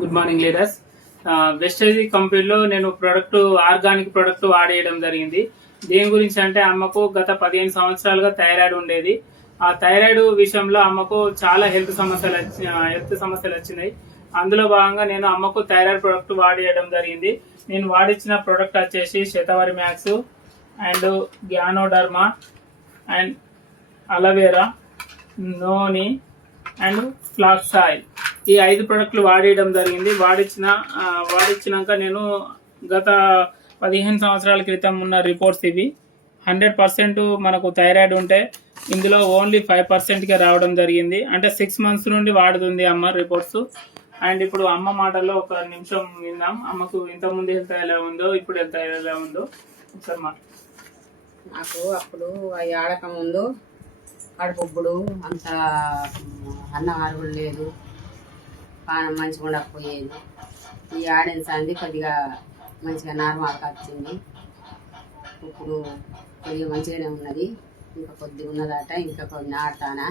Good morning leaders. Wastage కంపెనీలో నేను organic product వాడేయడం జరిగింది. దేని గురించి అంటే అమ్మకు గత 15 సంవత్సరాలుగా థైరాయిడ్ ఉండేది. ఆ థైరాయిడ్ విషయంలో అమ్మకు చాలా హెల్త్ సమస్యలు వచ్చినాయి. అందులో భాగంగా నేను అమ్మకు థైరాయిడ్ ప్రోడక్ట్ వాడేయడం జరిగింది. నేను వాడిచ్చిన ప్రోడక్ట్ వచ్చేసి Shatavari max and ganoderma and aloe vera, noni and flax oil. ఈ 5 ప్రొడక్ట్లు వాడేయడం జరిగింది. వాడిచ్చినాక నేను గత 15 సంవత్సరాల క్రితం ఉన్న రిపోర్ట్స్ ఇవి. 100% మనకు థైరాయిడ్ ఉంటే ఇందులో ఓన్లీ 5%కే రావడం జరిగింది. అంటే 6 మంత్స్ నుండి వాడుతుంది అమ్మ రిపోర్ట్స్. అండ్ ఇప్పుడు అమ్మ మాటల్లో ఒక నిమిషం విందాం. అమ్మకు ఇంతకుముందు హెల్త్ ఎలా ఉందో ఇప్పుడు హెల్త్ ఎలా ఉందో ఒకసారి నాకు అప్పుడు అవి ఆడక ముందు కడుపుబ్బుడు అంత అన్నం అరుగుడు లేదు, పానం మంచిగా ఉండకపోయేది. ఈ ఆడిన సంది కొద్దిగా మంచిగా నార్మల్గా వచ్చింది. ఇప్పుడు కొద్దిగా మంచిగానే ఉన్నది. ఇంకా కొద్దిగా ఉన్నదట, ఇంకా కొన్ని ఆడతానా.